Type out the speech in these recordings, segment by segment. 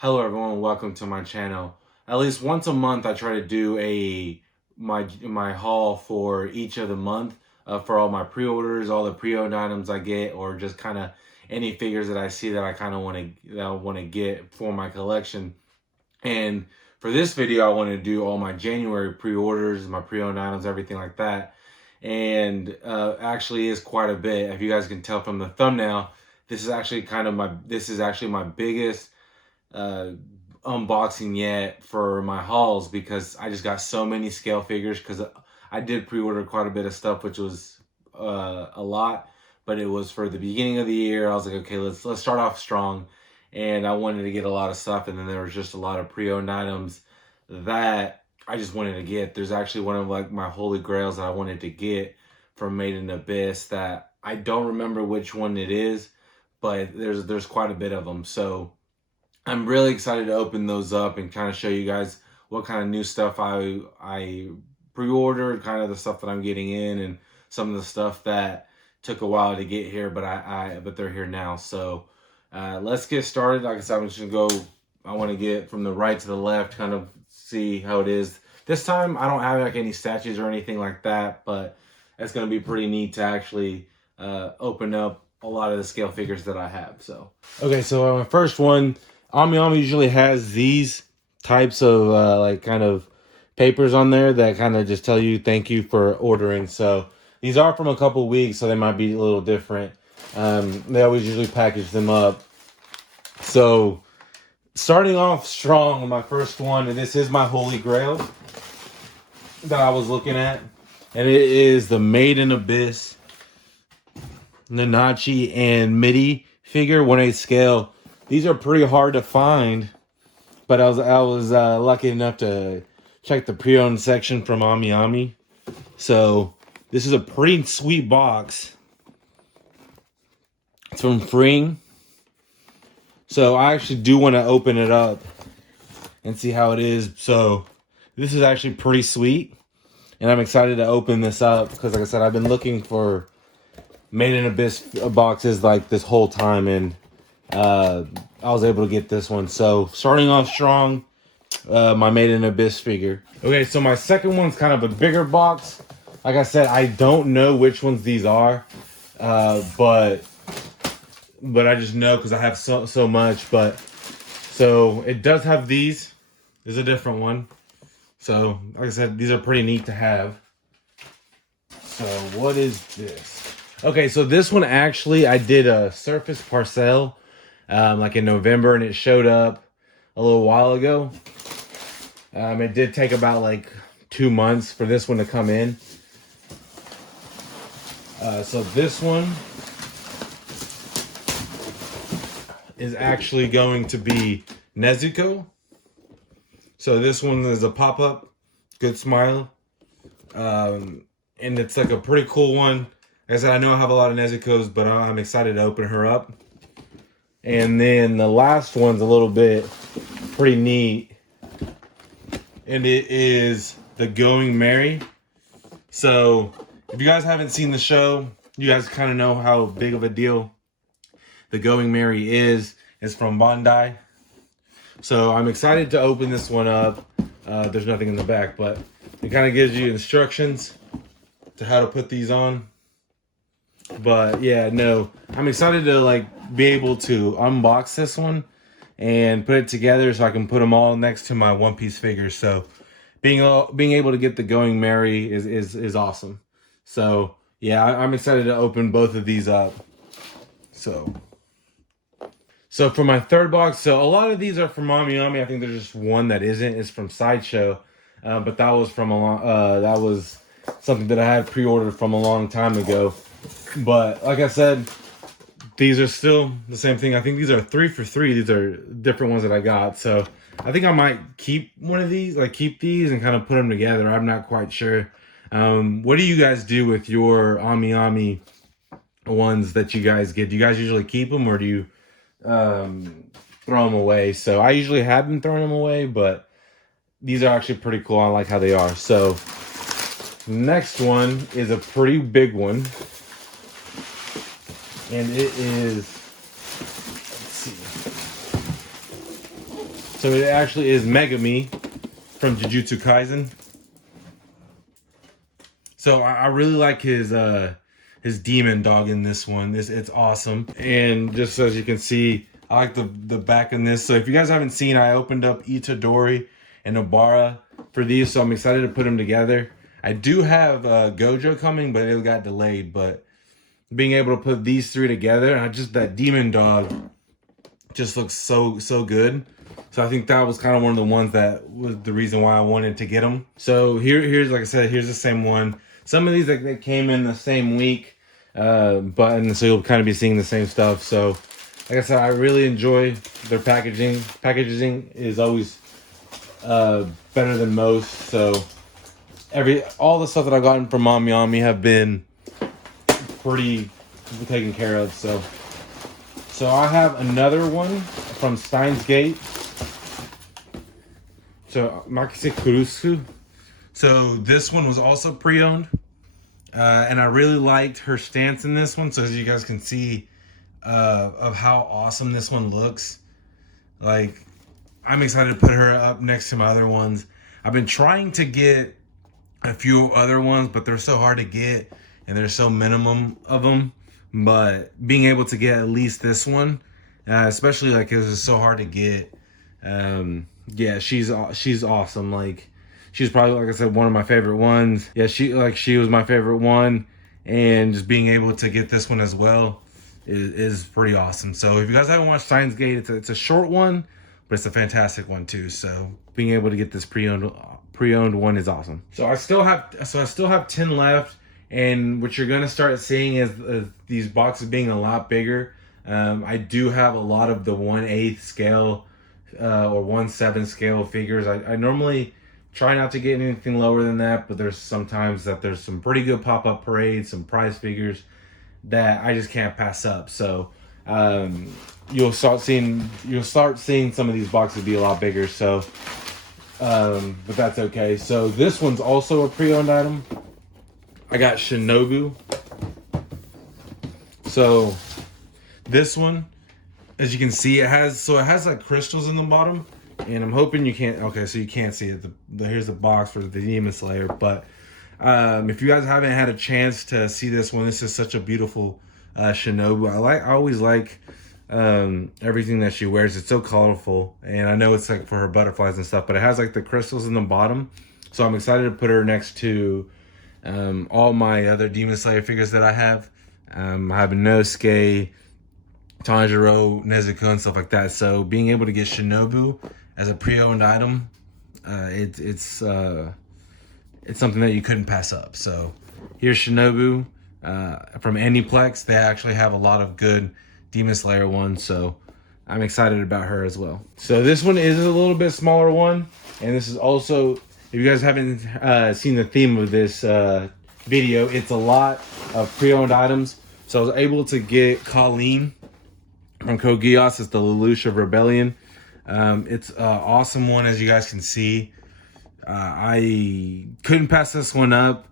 Hello everyone, welcome to my channel. At least once a month I try to do my haul for each of the month for all my pre-orders, all the pre-owned items I get, or just kind of any figures that I see that I kind of want to get for my collection. And for this video I want to do all my January pre-orders, my pre-owned items, everything like that. And actually is quite a bit. If you guys can tell from the thumbnail, this is actually my biggest uh, unboxing yet for my hauls, because I just got so many scale figures, because I did pre-order quite a bit of stuff, which was a lot, but it was for the beginning of the year. I was like, okay, let's start off strong, and I wanted to get a lot of stuff, and then there was just a lot of pre-owned items that I just wanted to get. There's actually one of like my holy grails that I wanted to get from Made in Abyss that I don't remember which one it is, but there's quite a bit of them. So I'm really excited to open those up and kind of show you guys what kind of new stuff I pre-ordered, kind of the stuff that I'm getting in, and some of the stuff that took a while to get here, but they're here now. So let's get started. Like I said, I'm just gonna go. I want to get from the right to the left, kind of see how it is. This time I don't have like any statues or anything like that, but it's gonna be pretty neat to actually open up a lot of the scale figures that I have. So okay, so my first one. Ami usually has these types of like kind of papers on there that kind of just tell you thank you for ordering. So these are from a couple weeks, so they might be a little different. They always usually package them up. So starting off strong, my first one, and this is my holy grail that I was looking at, and it is the Made in Abyss Nanachi and Midi figure, 1/8 scale. These are pretty hard to find, but I was lucky enough to check the pre-owned section from Ami. So this is a pretty sweet box. It's from Freeing. So I actually do want to open it up and see how it is. So this is actually pretty sweet, and I'm excited to open this up because, like I said, I've been looking for Made in Abyss boxes like this whole time, and I was able to get this one. So starting off strong, my Made in Abyss figure. Okay, so my second one's kind of a bigger box. Like I said, I don't know which ones these are, but I just know because I have so much. But so it does have these. There's a different one. So like I said, these are pretty neat to have. So what is this? Okay, so this one actually I did a surface parcel like in November, and it showed up a little while ago. It did take about like 2 months for this one to come in. So this one is actually going to be Nezuko. So this one is a pop-up, good smile. And it's like a pretty cool one. Like I said, I know I have a lot of Nezukos, but I'm excited to open her up. And then the last one's a little bit pretty neat, and it is the Going Merry. So if you guys haven't seen the show, you guys kind of know how big of a deal the Going Merry is. It's from Bandai. So I'm excited to open this one up. There's nothing in the back, but it kind of gives you instructions to how to put these on. But yeah, no, I'm excited to like be able to unbox this one and put it together so I can put them all next to my One Piece figures. So being able to get the Going Merry is awesome. So yeah, I'm excited to open both of these up. So for my third box, so a lot of these are from Ami. I think there's just one that isn't. It's from Sideshow, but that was from that was something that I had pre-ordered from a long time ago. But like I said, these are still the same thing. I think these are 3 for 3. These are different ones that I got. So I think I might keep one of these, like keep these and kind of put them together. I'm not quite sure. What do you guys do with your Ami ones that you guys get? Do you guys usually keep them, or do you throw them away? So I usually have been throwing them away, but these are actually pretty cool. I like how they are. So next one is a pretty big one. And it is, let's see. So it actually is Megami from Jujutsu Kaisen. So I really like his demon dog in this one. It's awesome. And just as you can see, I like the back in this. So if you guys haven't seen, I opened up Itadori and Obara for these, so I'm excited to put them together. I do have Gojo coming, but it got delayed. But being able to put these three together, and just that demon dog just looks so good. So I think that was kind of one of the ones that was the reason why I wanted to get them. So here's like I said, here's the same one. Some of these like they came in the same week, and so you'll kind of be seeing the same stuff. So like I said, I really enjoy their packaging. Packaging is always better than most. So all the stuff that I've gotten from Mami have been pretty taken care of. So I have another one from Steins Gate. So Makise Kurusu. So this one was also pre-owned. And I really liked her stance in this one. So as you guys can see of how awesome this one looks. Like, I'm excited to put her up next to my other ones. I've been trying to get a few other ones, but they're so hard to get. And there's so minimum of them. But being able to get at least this one, especially like it was so hard to get. Yeah, she's awesome. Like, she's probably, like I said, one of my favorite ones. Yeah, she was my favorite one, and just being able to get this one as well is pretty awesome. So if you guys haven't watched Steins Gate, it's a short one, but it's a fantastic one too. So being able to get this pre-owned one is awesome. So I still have 10 left, and what you're gonna start seeing is these boxes being a lot bigger. I do have a lot of the 1/8 scale or 1/7 scale figures. I normally try not to get anything lower than that, but there's sometimes that there's some pretty good pop-up parades, some prize figures that I just can't pass up. So you'll start seeing some of these boxes be a lot bigger. So but that's okay. So this one's also a pre-owned item. I got Shinobu. So this one, as you can see, it has like crystals in the bottom, and I'm hoping you can't. Okay, so you can't see it. Here's the box for the Demon Slayer. But if you guys haven't had a chance to see this one, this is such a beautiful Shinobu. I always like everything that she wears. It's so colorful, and I know it's like for her butterflies and stuff, but it has like the crystals in the bottom. So I'm excited to put her next to all my other Demon Slayer figures that I have. I have Inosuke, Tanjiro, Nezuko, and stuff like that. So being able to get Shinobu as a pre-owned item, it's something that you couldn't pass up. So here's Shinobu from Aniplex. They actually have a lot of good Demon Slayer ones, so I'm excited about her as well. So this one is a little bit smaller one, and this is also, if you guys haven't seen the theme of this video, it's a lot of pre-owned items. So I was able to get Colleen from Code Geass. It's the Lelouch of Rebellion. It's an awesome one, as you guys can see. I couldn't pass this one up.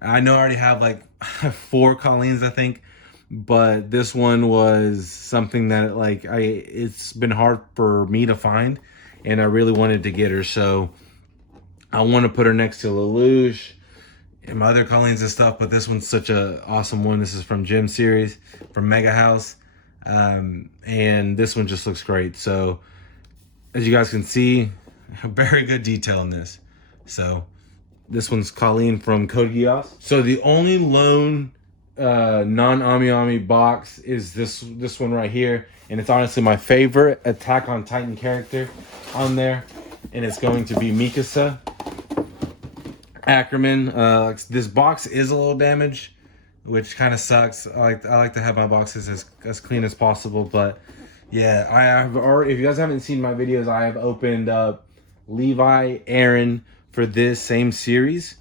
I know I already have like 4 Colleens, I think, but this one was something that it's been hard for me to find, and I really wanted to get her. So I want to put her next to Lelouch and my other Colleens and stuff, but this one's such a awesome one. This is from Gem Series, from Mega House. And this one just looks great. So as you guys can see, very good detail in this. So this one's Colleen from Code Geass. So the only lone non-Ami box is this one right here, and it's honestly my favorite Attack on Titan character on there, and it's going to be Mikasa Ackerman. This box is a little damaged, which kind of sucks. I like to have my boxes as clean as possible, but yeah, I have already, if you guys haven't seen my videos, I have opened up Levi, Aaron for this same series.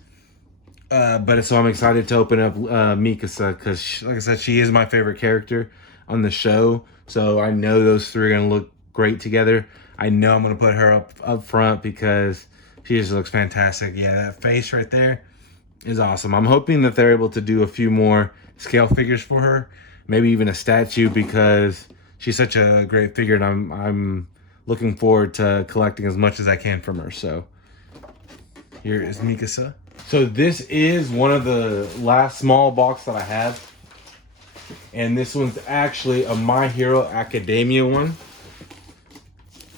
But so I'm excited to open up Mikasa, because like I said, she is my favorite character on the show. So I know those three are gonna look great together. I know I'm gonna put her up front because she just looks fantastic. Yeah, that face right there is awesome. I'm hoping that they're able to do a few more scale figures for her, maybe even a statue, because she's such a great figure, and I'm looking forward to collecting as much as I can from her. So here is Mikasa. So this is one of the last small box that I have. And this one's actually a My Hero Academia one.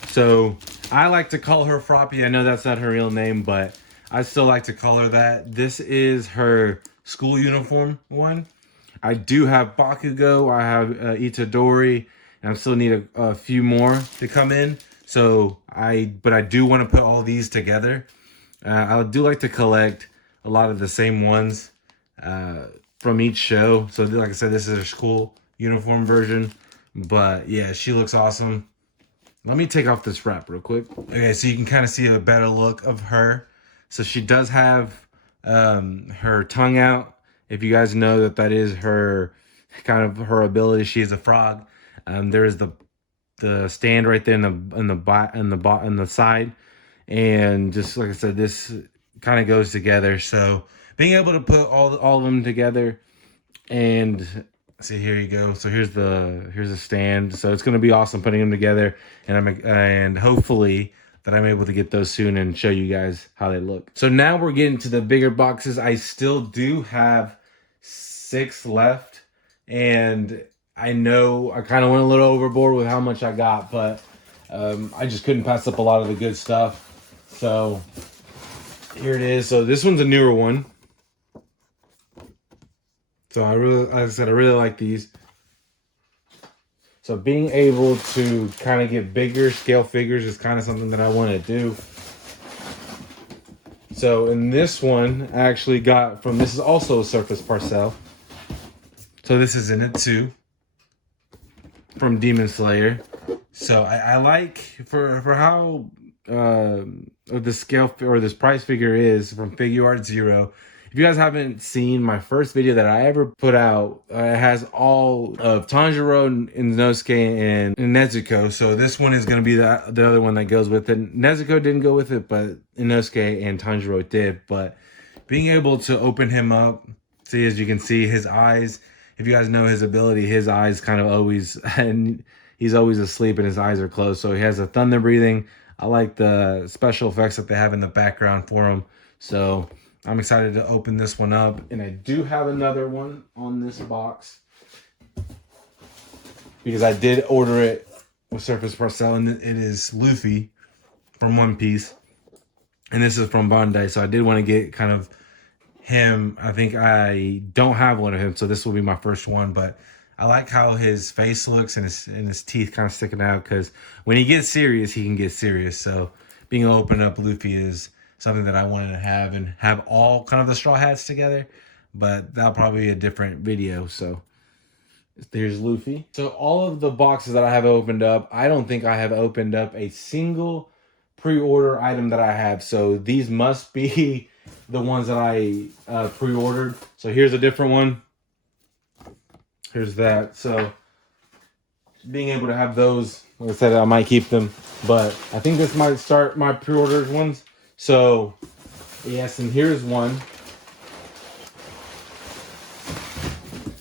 So I like to call her Froppy. I know that's not her real name, but I still like to call her that. This is her school uniform one. I do have Bakugo, I have Itadori, and I still need a few more to come in. So but I do want to put all these together. I do like to collect a lot of the same ones from each show. So like I said, this is her school uniform version. But yeah, she looks awesome. Let me take off this wrap real quick. Okay, so you can kind of see a better look of her. So she does have her tongue out. If you guys know that is her kind of her ability, she is a frog. There is the stand right there in the side, and just like I said, this kind of goes together. So being able to put all of them together, and see, here you go. So here's the stand. So it's going to be awesome putting them together, and hopefully that I'm able to get those soon and show you guys how they look. So now we're getting to the bigger boxes. I still do have 6 left, and I know I kind of went a little overboard with how much I got, but I just couldn't pass up a lot of the good stuff. So here it is. So this one's a newer one. So like I said, I really like these. So being able to kind of get bigger scale figures is kind of something that I want to do. So in this one, I actually got from, this is also a Surface Parcel. So this is in it too, from Demon Slayer. So I like, for how the scale or this price figure is from Figure Art Zero. If you guys haven't seen my first video that I ever put out, it has all of Tanjiro, Inosuke, and Nezuko. So this one is going to be the other one that goes with it. Nezuko didn't go with it, but Inosuke and Tanjiro did. But being able to open him up, see, as you can see, his eyes, if you guys know his ability, his eyes kind of always, and he's always asleep and his eyes are closed. So he has a thunder breathing. I like the special effects that they have in the background for him. So I'm excited to open this one up. And I do have another one on this box, because I did order it with Surface Parcel, and it is Luffy from One Piece. And this is from Bandai, so I did want to get kind of him. I think I don't have one of him, so this will be my first one. But I like how his face looks and his teeth kind of sticking out, because when he gets serious, he can get serious. So being able to open up Luffy is something that I wanted to have, and have all kind of the Straw Hats together. But that'll probably be a different video. So there's Luffy. So all of the boxes that I have opened up, I don't think I have opened up a single pre-order item that I have. So these must be the ones that I pre-ordered. So here's a different one. Here's that. So being able to have those, like I said, I might keep them. But I think this might start my pre-ordered ones. So yes, and here's one.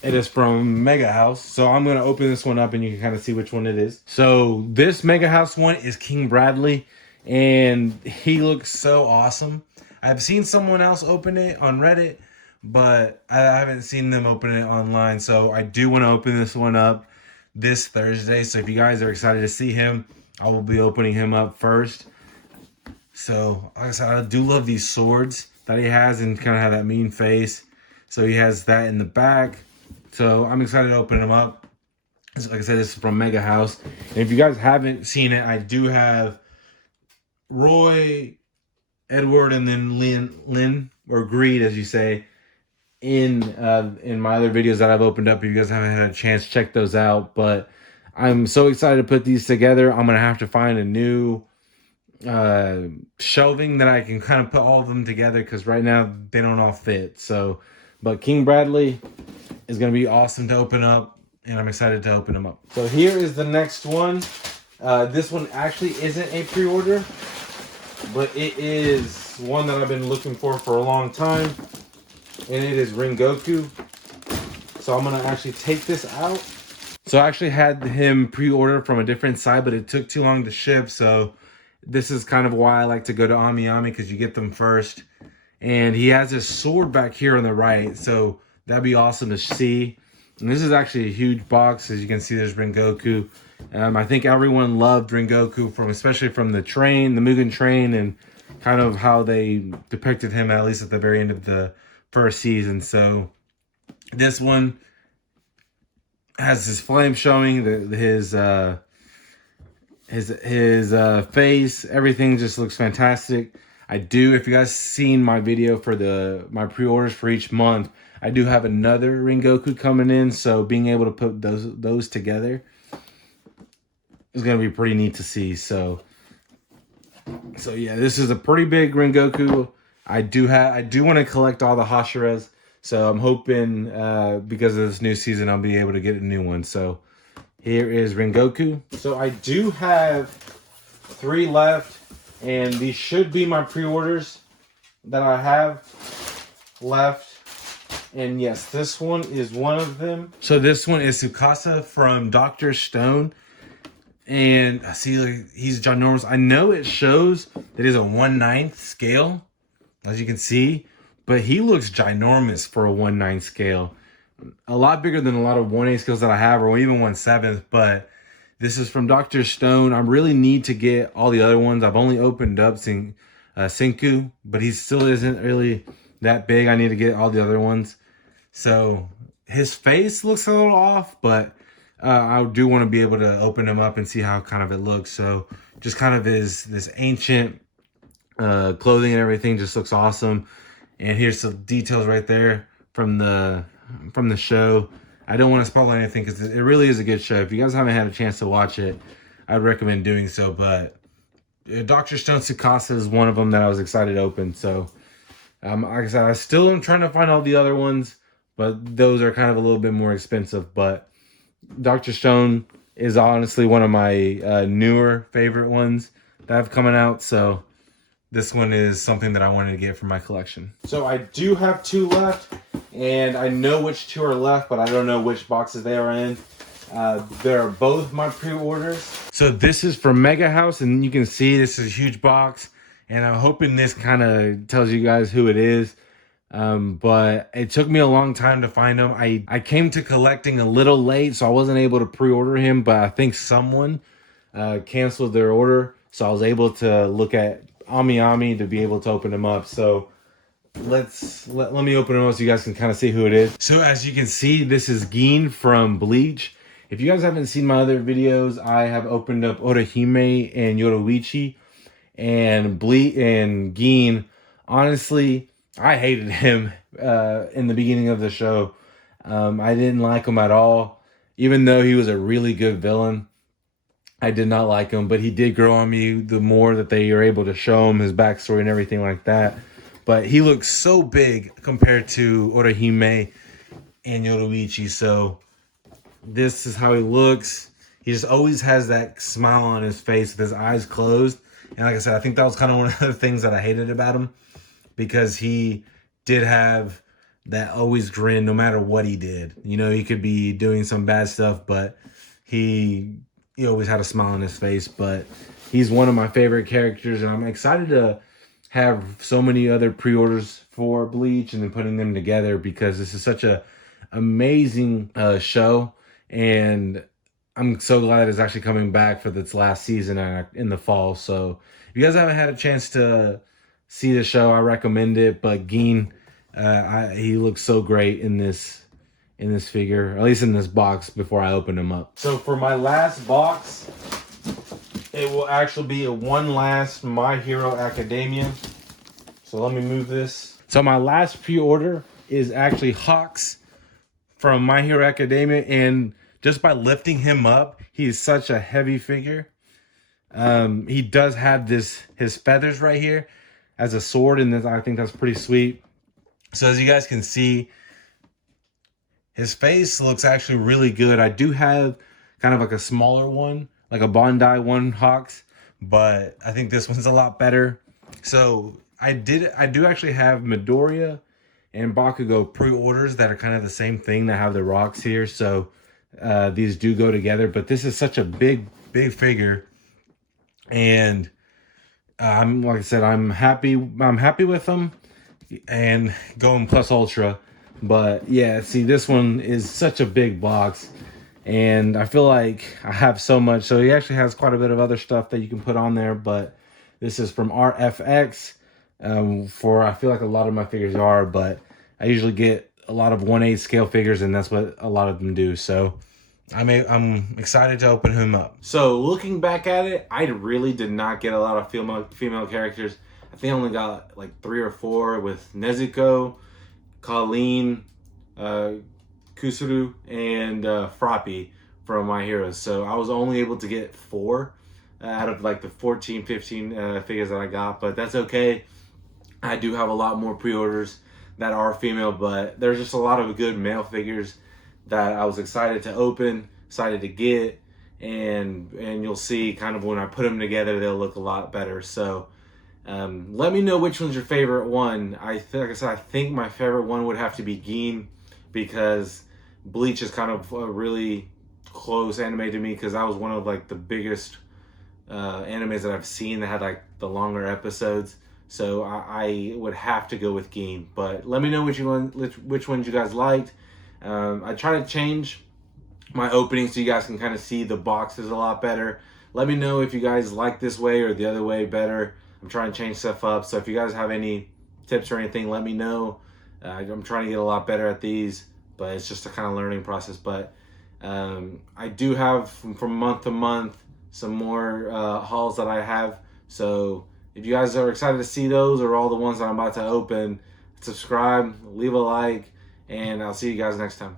It is from Mega House. So I'm going to open this one up and you can kind of see which one it is. So this Mega House one is King Bradley, and he looks so awesome. I've seen someone else open it on Reddit, but I haven't seen them open it online. So I do want to open this one up this Thursday. So if you guys are excited to see him, I will be opening him up first. So like I said, I do love these swords that he has, and kind of have that mean face. So he has that in the back. So I'm excited to open him up. Like I said, this is from Mega House. And if you guys haven't seen it, I do have Roy, Edward, and then Lynn, or Greed, as you say, in my other videos that I've opened up. If you guys haven't had a chance, check those out. But I'm so excited to put these together. I'm going to have to find a new shelving that I can kind of put all of them together, because right now they don't all fit. So, but King Bradley is going to be awesome to open up, and I'm excited to open them up. So here is the next one. This one actually isn't a pre-order, but it is one that I've been looking for a long time, and it is Rengoku. So I'm going to actually take this out. So I actually had him pre-order from a different site, but it took too long to ship. So this is kind of why I like to go to AmiAmi, because you get them first. And he has his sword back here on the right, so that'd be awesome to see. And this is actually a huge box. As you can see, there's Rengoku. I think everyone loved Rengoku, especially from the train, the Mugen train, and kind of how they depicted him, at least at the very end of the first season. So this one has his flame showing, his face, everything just looks fantastic. if you guys seen my video for my pre-orders for each month, I do have another Rengoku coming in, so being able to put those together is gonna be pretty neat to see. So yeah, this is a pretty big Rengoku. I do want to collect all the Hashiras, so I'm hoping because of this new season I'll be able to get a new one. So here is Rengoku. So I do have 3 left, and these should be my pre-orders that I have left. And yes, this one is one of them. So this one is Sucasa from Dr. Stone. And I see like he's ginormous. I know it shows that he's a 1/9 scale, as you can see, but he looks ginormous for a 1/9 scale. A lot bigger than a lot of 1/8 scales that I have, or even 1/7. But this is from Dr. Stone. I really need to get all the other ones. I've only opened up Senku, but he still isn't really that big. I need to get all the other ones. So his face looks a little off, but I do want to be able to open him up and see how kind of it looks. So just kind of this ancient clothing and everything just looks awesome. And here's some details right there from the show. I don't want to spoil anything because it really is a good show. If you guys haven't had a chance to watch it, I'd recommend doing so. But Dr. Stone Sucasa is one of them that I was excited to open. So like I said, I still am trying to find all the other ones, but those are kind of a little bit more expensive. But Dr. Stone is honestly one of my newer favorite ones that have coming out. So this one is something that I wanted to get for my collection. So I do have 2 left, and I know which 2 are left, but I don't know which boxes they are in. They're both my pre-orders. So this is from Mega House, and you can see this is a huge box, and I'm hoping this kind of tells you guys who it is. But it took me a long time to find him. I came to collecting a little late, so I wasn't able to pre-order him, but I think someone canceled their order, so I was able to look at AmiAmi to be able to open him up. So let me open him up so you guys can kind of see who it is. So as you can see, this is Gin from Bleach. If you guys haven't seen my other videos, I have opened up Orihime and Yoruichi, and Gin. Honestly, I hated him in the beginning of the show. I didn't like him at all. Even though he was a really good villain, I did not like him. But he did grow on me the more that they were able to show him his backstory and everything like that. But he looks so big compared to Orihime and Yoruichi. So this is how he looks. He just always has that smile on his face with his eyes closed. And like I said, I think that was kind of one of the things that I hated about him, because he did have that always grin no matter what he did. You know, he could be doing some bad stuff, but he always had a smile on his face. But he's one of my favorite characters, and I'm excited to have so many other pre-orders for Bleach and then putting them together, because this is such a amazing show, and I'm so glad it's actually coming back for its last season in the fall. So if you guys haven't had a chance to see the show, I recommend it. But Gin, he looks so great in this figure, or at least in this box before I open him up. So for my last box, it will actually be one last My Hero Academia. So let me move this. So my last pre-order is actually Hawks from My Hero Academia, and just by lifting him up, he is such a heavy figure. He does have his feathers right here as a sword, and I think that's pretty sweet. So as you guys can see, his face looks actually really good. I do have kind of like a smaller one, like a Bandai one Hawks, but I think this one's a lot better. So I do actually have Midoriya and Bakugo pre-orders that are kind of the same thing, that have the rocks here. So these do go together, but this is such a big figure, and I'm like I said, I'm happy with them and going plus ultra. But yeah, see, this one is such a big box, and I feel like I have so much. So he actually has quite a bit of other stuff that you can put on there, but this is from RFX. For I feel like a lot of my figures are, but I usually get a lot of 1/8 scale figures, and that's what a lot of them do. So I'm excited to open him up. So looking back at it, I really did not get a lot of female characters. I think I only got like 3 or 4 with Nezuko, Colleen, Kusuru, and Froppy from My Heroes. So I was only able to get 4 out of like the 14, 15 figures that I got, but that's okay. I do have a lot more pre-orders that are female, but there's just a lot of good male figures that I was excited to open, excited to get, and you'll see kind of when I put them together, they'll look a lot better. So let me know which one's your favorite one. Like I said, I think my favorite one would have to be Gin, because Bleach is kind of a really close anime to me, because that was one of like the biggest animes that I've seen that had like the longer episodes. So I would have to go with Gin. But let me know which ones you guys liked. I try to change my openings so you guys can kind of see the boxes a lot better. Let me know if you guys like this way or the other way better. I'm trying to change stuff up. So if you guys have any tips or anything, let me know. I'm trying to get a lot better at these, but it's just a kind of learning process. But I do have from month to month some more hauls that I have. So if you guys are excited to see those or all the ones that I'm about to open, subscribe, leave a like, and I'll see you guys next time.